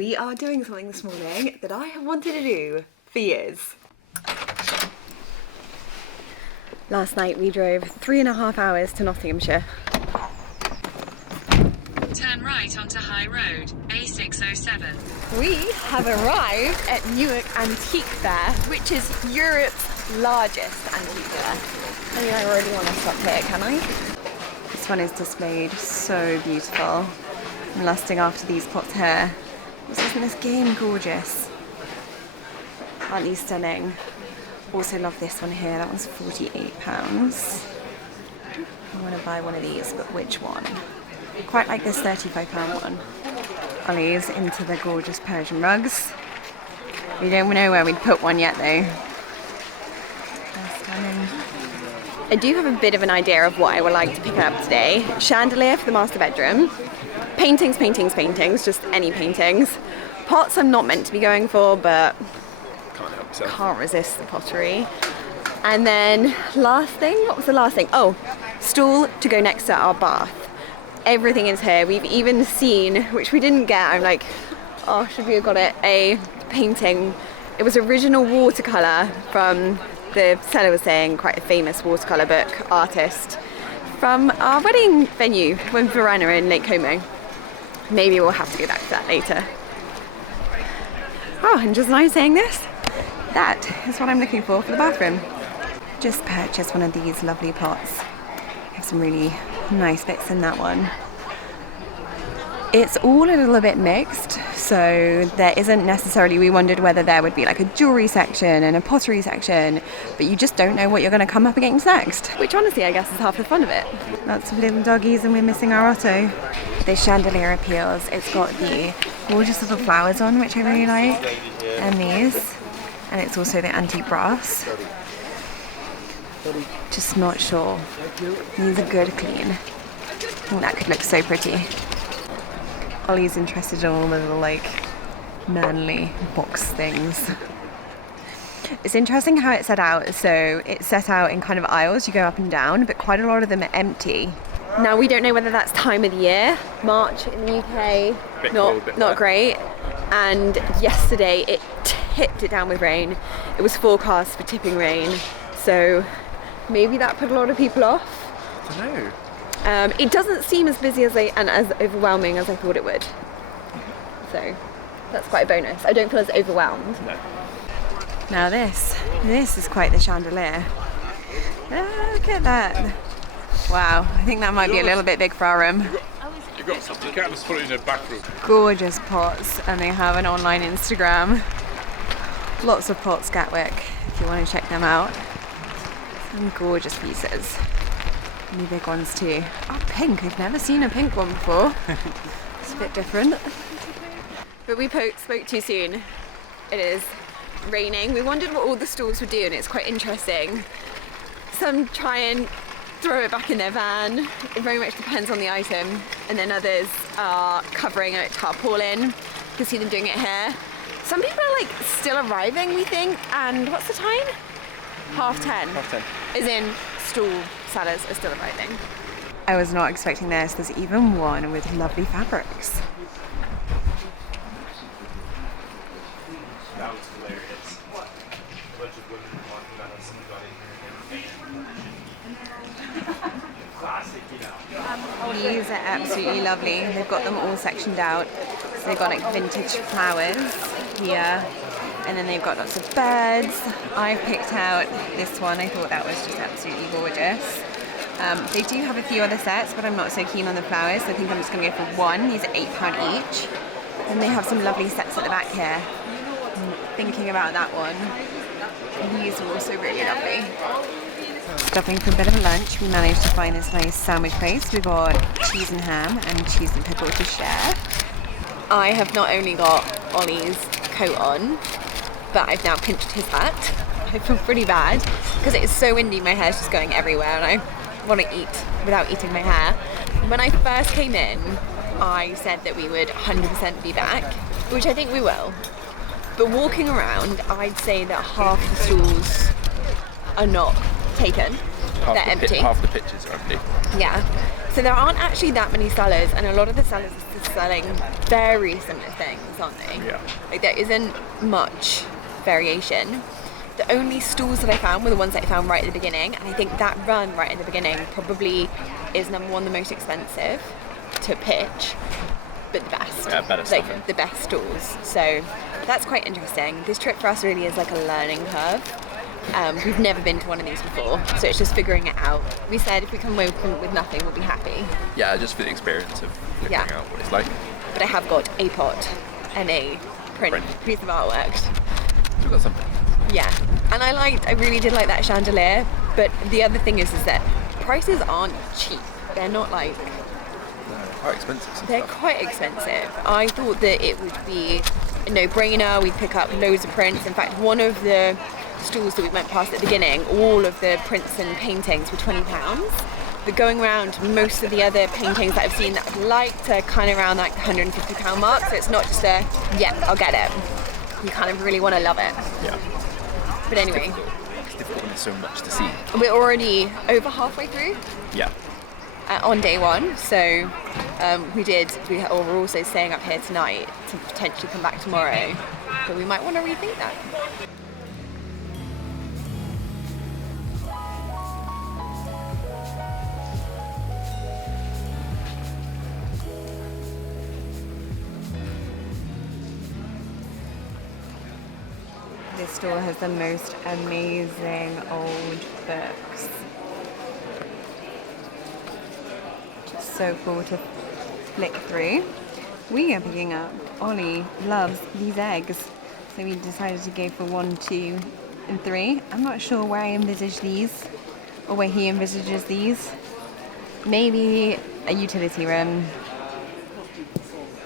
we are doing something this morning that I have wanted to do for years. Last night we drove 3.5 hours to Nottinghamshire. Turn right onto High Road, A607. We have arrived at Newark Fair, which is Europe's largest antique fair. I mean, I really want to stop here, can I? This one is displayed so beautiful. I'm lusting after these pots here. Isn't this game gorgeous? Aren't these stunning? Also love this one here, that one's £48. I want to buy one of these, but which one? Quite like this £35 one. Ollie's into the gorgeous Persian rugs. We don't know where we'd put one yet though. They're stunning. I do have a bit of an idea of what I would like to pick up today. Chandelier for the master bedroom. Paintings, just any paintings. Pots I'm not meant to be going for, but can't resist the pottery. And then last thing, what was the last thing? Oh, stool to go next to our bath. Everything is here. We've even seen, which we didn't get, I'm like, oh, should we have got it, a painting. It was original watercolour from, the seller was saying, quite a famous watercolour book artist from our wedding venue when Verona in Lake Como. Maybe we'll have to go back to that later. Oh, and just now saying this, that is what I'm looking for the bathroom. Just purchased one of these lovely pots. Have some really nice bits in that one. It's all a little bit mixed, so there isn't necessarily, we wondered whether there would be like a jewellery section and a pottery section, but you just don't know what you're going to come up against next, which honestly I guess is half the fun of it. Lots of little doggies and we're missing our Otto. This chandelier appeals. It's got the gorgeous little flowers on, which I really like, and these, and it's also the antique brass. Just not sure. Needs a good clean. I think that could look so pretty. Ollie's interested in all the little like manly box things. It's interesting how it's set out. So it's set out in kind of aisles, you go up and down, but quite a lot of them are empty. Now we don't know whether that's time of the year. March in the UK, not great. And yesterday it tipped it down with rain. It was forecast for tipping rain. So maybe that put a lot of people off. I don't know. It doesn't seem as busy and as overwhelming as I thought it would. So that's quite a bonus. I don't feel as overwhelmed. No. Now this is quite the chandelier. Look at that. Wow, I think that might be a little bit big for our room. You can't just put it in a back room. Gorgeous pots, and they have an online Instagram. Lots of pots, Gatwick, if you want to check them out. Some gorgeous pieces. Any big ones too. Oh, pink. I've never seen a pink one before. It's a bit different. But we spoke too soon. It is raining. We wondered what all the stalls would do, and it's quite interesting. Some try and throw it back in their van. It very much depends on the item. And then others are covering it, tarpaulin. You can see them doing it here. Some people are like still arriving, we think. And what's the time? 10:30. 10:30. As in, stall sellers are still arriving. I was not expecting this. There's even one with lovely fabrics. That was hilarious. A bunch of women walking around on somebody. Classic, you know. These are absolutely lovely. They've got them all sectioned out. So they've got like vintage flowers here. And then they've got lots of birds. I picked out this one. I thought that was just absolutely gorgeous. They do have a few other sets, but I'm not so keen on the flowers. So I think I'm just going to go for one. These are £8 each. And they have some lovely sets at the back here. I'm thinking about that one. And these are also really lovely. Stopping for a bit of a lunch, we managed to find this nice sandwich place. We got cheese and ham and cheese and pickle to share. I have not only got Ollie's coat on, but I've now pinched his hat. I feel pretty bad because it is so windy, my hair's just going everywhere and I want to eat without eating my hair. When I first came in, I said that we would 100% be back, which I think we will. But walking around, I'd say that half the stalls are not taken. They're empty. Half the pitches are empty. Yeah. So there aren't actually that many sellers, and a lot of the sellers are just selling very similar things, aren't they? Yeah. Like there isn't much variation. The only stalls that I found were the ones that I found right at the beginning, and I think that run right at the beginning probably is number one, the most expensive to pitch, but the best. Yeah, better like stuff. the best stalls. So that's quite interesting. This trip for us really is like a learning curve. We've never been to one of these before, so it's just figuring it out. We said if we come away with nothing, we'll be happy. Yeah, just for the experience of figuring out what it's like. But I have got a pot and a print piece of artwork. So we've got something. Yeah, and I really did like that chandelier. But the other thing is that prices aren't cheap. They're not like. Quite expensive. They're quite expensive. I thought that it would be a no-brainer. We'd pick up loads of prints. In fact, one of the stalls that we went past at the beginning, all of the prints and paintings were £20. But going around, most of the other paintings that I've seen that I'd like to kind of around like the £150 mark. So it's not just a, yeah, I'll get it. You kind of really want to love it. Yeah. But anyway. It's difficult when there's so much to see. We're already over halfway through. Yeah. On day one, so we're also staying up here tonight to potentially come back tomorrow, but we might want to rethink that. This store has the most amazing old books. So cool to flick through. We are picking up, Ollie loves these eggs, so we decided to go for 1, 2 and 3. I'm not sure where I envisage these or where he envisages these. Maybe a utility room,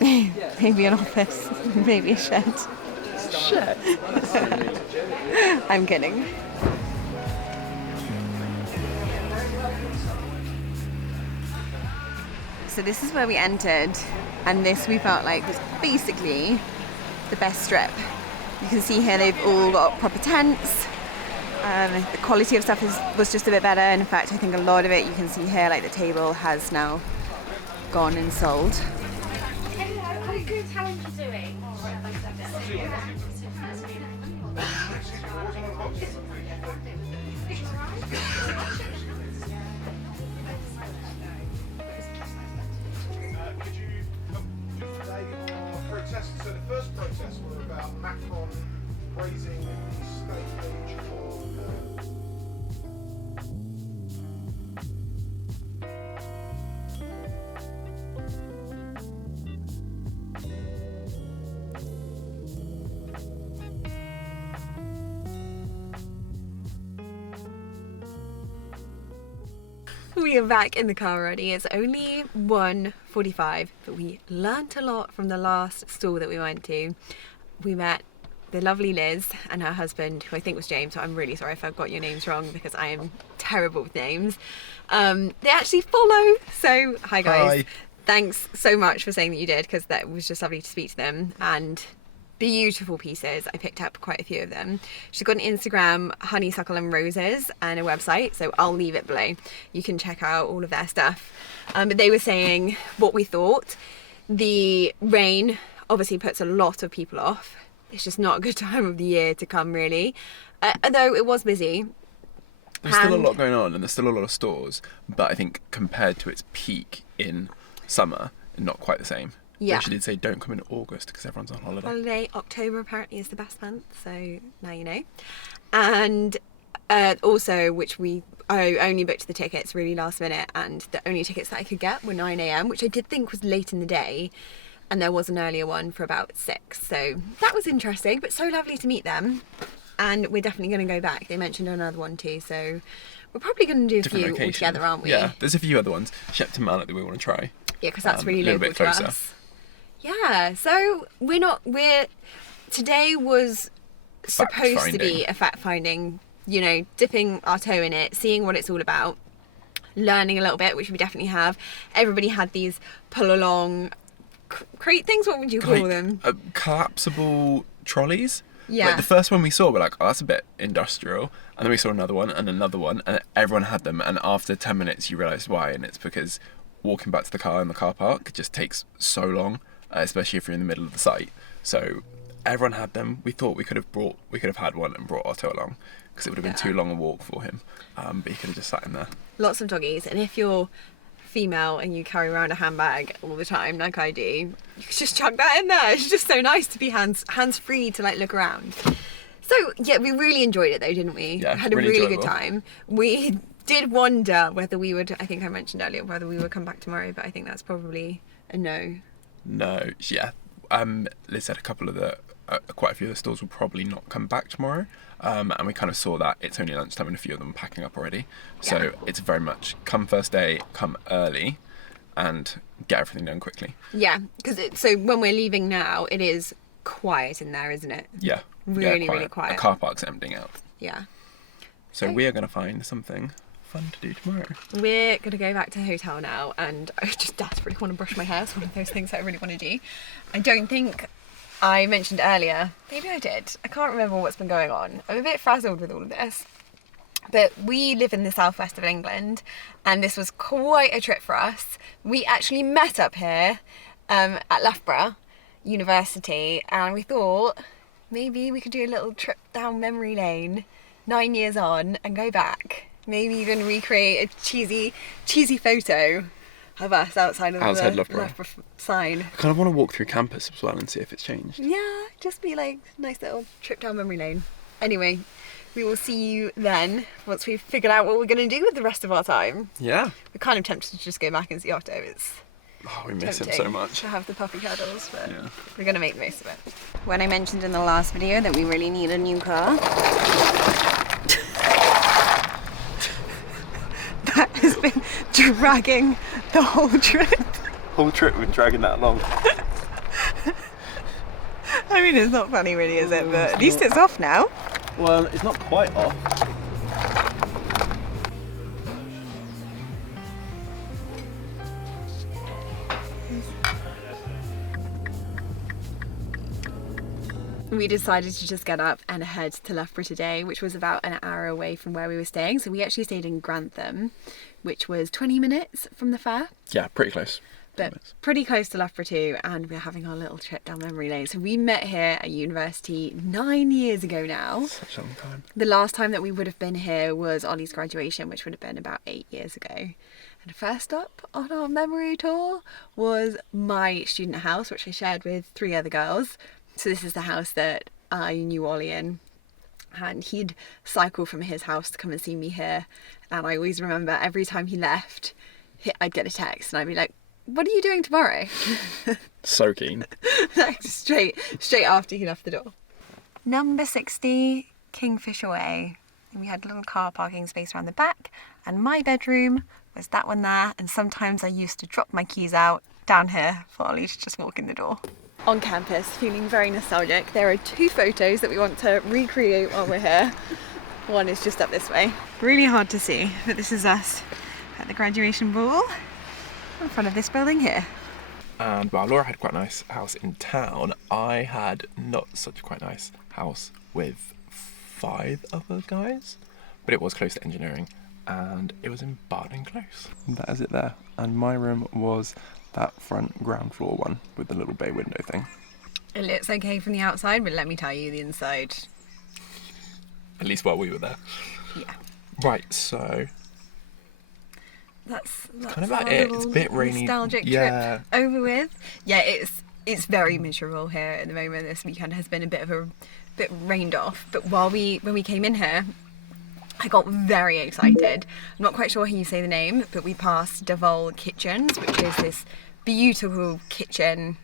maybe an office, maybe a shed. Shed? I'm kidding. So this is where we entered, and this we felt like was basically the best strip. You can see here they've all got proper tents. The quality of stuff was just a bit better. In fact, I think a lot of it you can see here, like the table has now gone and sold. Hello, good. How are you doing? So the first protests were about Macron raising the state age of We are back in the car already. It's only 1:45, but we learnt a lot from the last stall that we went to. We met the lovely Liz and her husband, who I think was James, so I'm really sorry if I've got your names wrong because I am terrible with names. They actually follow, so hi guys. Hi. Thanks so much for saying that you did, because that was just lovely to speak to them. And beautiful pieces. I picked up quite a few of them. She's got an Instagram, Honeysuckle and Roses, and a website, so I'll leave it below. You can check out all of their stuff. But they were saying what we thought. The rain obviously puts a lot of people off. It's just not a good time of the year to come, really. Although it was busy. There's still a lot going on, and there's still a lot of stores, but I think compared to its peak in summer, not quite the same. Yeah. She did say don't come in August because everyone's on holiday. October apparently is the best month, so now you know. And also, I only booked the tickets really last minute, and the only tickets that I could get were 9 a.m, which I did think was late in the day, and there was an earlier one for about 6, so that was interesting, but so lovely to meet them. And we're definitely going to go back. They mentioned another one too, so we're probably going to do a Different few locations. altogether, aren't we? Yeah, there's a few other ones. Shepton Mallet that we want to try. Yeah, because that's really a little local bit to closer. us. Yeah, so today was supposed to be a fact finding, you know, dipping our toe in it, seeing what it's all about, learning a little bit, which we definitely have. Everybody had these pull along crate things, what would you call them? Collapsible trolleys. Yeah. Like the first one we saw, we're like, oh, that's a bit industrial. And then we saw another one, and everyone had them. And after 10 minutes, you realised why, and it's because walking back to the car in the car park just takes so long, especially if you're in the middle of the site. So everyone had them. We thought we could have had one and brought Otto along because it would have been too long a walk for him. But he could have just sat in there. Lots of doggies, and if you're female and you carry around a handbag all the time like I do, you can just chuck that in there. It's just so nice to be hands free to like look around. So yeah, we really enjoyed it though, didn't we? Yeah, had a really really good enjoyable. time. We did wonder whether we would, I think I mentioned earlier, whether we would come back tomorrow, but I think that's probably a no. No, yeah. Liz said quite a few of the stores will probably not come back tomorrow. And we kind of saw that it's only lunchtime and a few of them are packing up already. So it's very much come first day, come early and get everything done quickly. Yeah, because so when we're leaving now, it is quiet in there, isn't it? Yeah. Really, quiet. really quiet. The car park's emptying out. Yeah. So we are going to find something fun to do tomorrow. We're going to go back to the hotel now, and I just desperately want to brush my hair. It's one of those things that I really want to do. I don't think I mentioned earlier, maybe I did. I can't remember what's been going on. I'm a bit frazzled with all of this. But we live in the southwest of England, and this was quite a trip for us. We actually met up here at Loughborough University, and we thought maybe we could do a little trip down memory lane 9 years on and go back. Maybe even recreate a cheesy photo of us outside of the Loughborough sign. I kind of want to walk through campus as well and see if it's changed. Yeah, just be like nice little trip down memory lane. Anyway, we will see you then once we've figured out what we're going to do with the rest of our time. Yeah. We're kind of tempted to just go back and see Otto. It's We miss him tempting so much. to have the puppy cuddles, but Yeah. we're going to make the most of it. When I mentioned in the last video that we really need a new car, that has been dragging the whole trip. Whole trip we've been dragging that along. I mean, it's not funny really, is it? But at least it's off now. Well, it's not quite off. We decided to just get up and head to Loughborough today, which was about an hour away from where we were staying. So we actually stayed in Grantham, which was 20 minutes from the fair, Yeah, pretty close. but pretty close to Loughborough too. And we're having our little trip down memory lane. So we met here at university 9 years ago now. Such a long time. The last time that we would have been here was Ollie's graduation, which would have been about 8 years ago. And first stop on our memory tour was my student house, which I shared with 3 other girls. So this is the house that I knew Ollie in, and he'd cycle from his house to come and see me here. And I always remember every time he left, I'd get a text and I'd be like, "What are you doing tomorrow?" So keen. Like straight after he left the door. Number 60, Kingfisher Way. And we had a little car parking space around the back, and my bedroom was that one there. And sometimes I used to drop my keys out down here for Ollie to just walk in the door. On campus, feeling very nostalgic. There are 2 photos that we want to recreate while we're here. One is just up this way. Really hard to see, but this is us at the graduation ball in front of this building here. And while Laura had quite a nice house in town, I had not such a quite nice house with 5 other guys. But it was close to engineering, and it was in Barton Close. That is it there. And my room was that front ground floor one with the little bay window thing. It looks okay from the outside, but let me tell you, the inside. At least while we were there. Yeah. Right, so That's kind of our about it. It's a little bit rainy. nostalgic Yeah. trip over with. Yeah, it's very miserable here at the moment. This weekend has been a bit rained off. But when we came in here, I got very excited. I'm not quite sure how you say the name, but we passed Devol Kitchens, which is this beautiful kitchen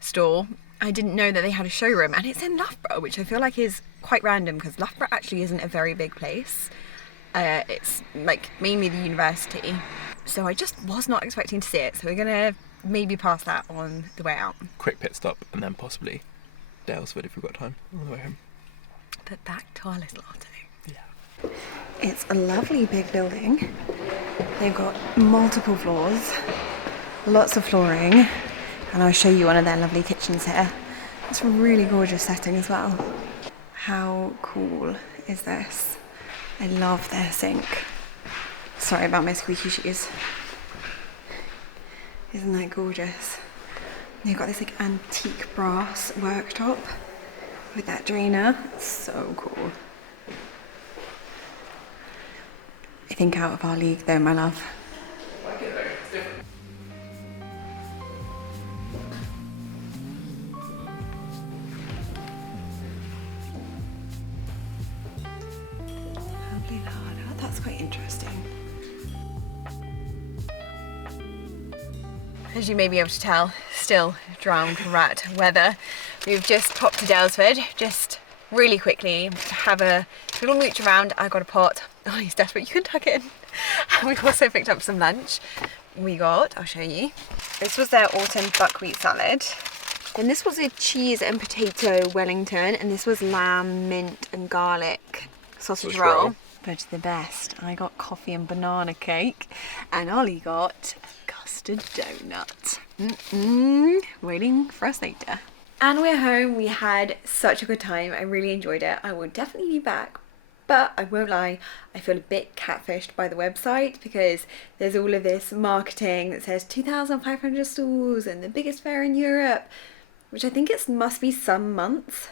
store. I didn't know that they had a showroom, and it's in Loughborough, which I feel like is quite random because Loughborough actually isn't a very big place. It's like mainly the university, so I just was not expecting to see it. So we're gonna maybe pass that on the way out. Quick pit stop, and then possibly Dalesford if we've got time on the way home. But back to our little Otto. Yeah. It's a lovely big building. They've got multiple floors, lots of flooring, and I'll show you one of their lovely kitchens here. It's a really gorgeous setting as well. How cool is this? I love their sink. Sorry about my squeaky shoes. Isn't that gorgeous? They've got this like antique brass worktop with that drainer. It's so cool. I think out of our league though, my love. I like it though, it's different. Lovely larder. That's quite interesting. As you may be able to tell, still drowned rat weather. We've just popped to Dalesford, just really quickly to have a little mooch around. I got a pot. Oh, he's desperate, you can tuck it in. And we've also picked up some lunch. We got, I'll show you. This was their autumn buckwheat salad. Then this was a cheese and potato Wellington, and this was lamb, mint and garlic sausage roll. But the best, I got coffee and banana cake, and Ollie got custard donut. Waiting for us later. And we're home. We had such a good time. I really enjoyed it. I will definitely be back, but I won't lie, I feel a bit catfished by the website because there's all of this marketing that says 2,500 stalls and the biggest fair in Europe, which I think it must be some months,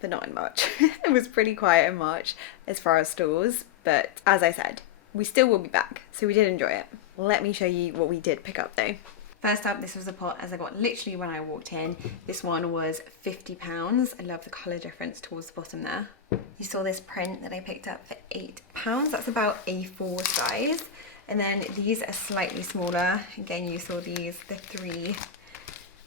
but not in March. It was pretty quiet in March as far as stalls, but as I said, we still will be back, so we did enjoy it. Let me show you what we did pick up though. First up, this was the pot as I got literally when I walked in. This one was £50. I love the colour difference towards the bottom there. You saw this print that I picked up for £8. That's about A4 size. And then these are slightly smaller. Again, you saw these, the 3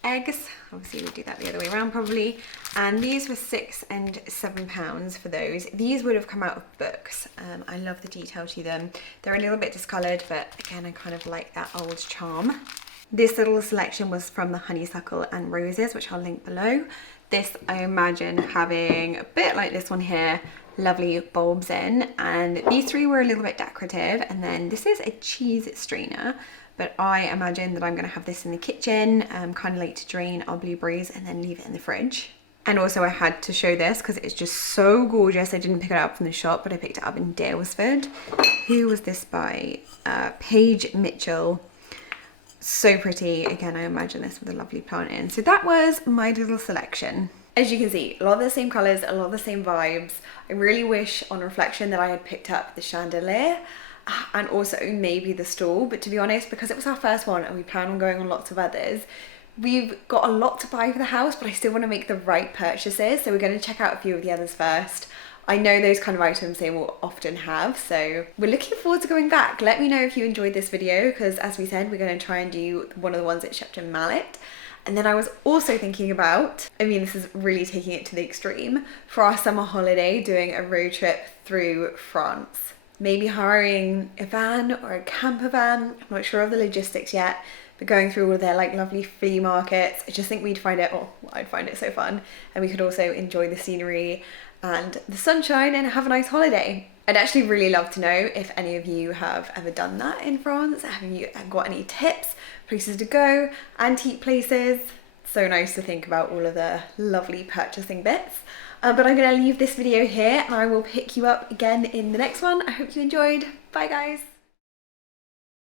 eggs. Obviously we do that the other way around probably. And these were £6 and £7 for those. These would have come out of books. I love the detail to them. They're a little bit discoloured, but again, I kind of like that old charm. This little selection was from the honeysuckle and roses, which I'll link below. This, I imagine having a bit like this one here, lovely bulbs in, and these 3 were a little bit decorative. And then this is a cheese strainer, but I imagine that I'm going to have this in the kitchen, kind of like to drain our blueberries and then leave it in the fridge. And also I had to show this because it's just so gorgeous. I didn't pick it up from the shop, but I picked it up in Dalesford. Who was this by? Paige Mitchell. So pretty. Again, I imagine this with a lovely plant in. So that was my little selection. As you can see, a lot of the same colours, a lot of the same vibes. I really wish on reflection that I had picked up the chandelier and also maybe the stall, but to be honest, because it was our first one and we plan on going on lots of others, we've got a lot to buy for the house, but I still want to make the right purchases, so we're going to check out a few of the others first. I know those kind of items they will often have, so we're looking forward to going back. Let me know if you enjoyed this video, because as we said, we're going to try and do one of the ones that shipped in Mallet. And then I was also thinking about, I mean, this is really taking it to the extreme, for our summer holiday, doing a road trip through France. Maybe hiring a van or a camper van. I'm not sure of the logistics yet, but going through all of their like lovely flea markets. I just think we'd find it, oh, I'd find it so fun. And we could also enjoy the scenery and the sunshine and have a nice holiday. I'd actually really love to know if any of you have ever done that in France. Have you got any tips, places to go, antique places? So nice to think about all of the lovely purchasing bits. But I'm going to leave this video here and I will pick you up again in the next one. I hope you enjoyed. Bye guys.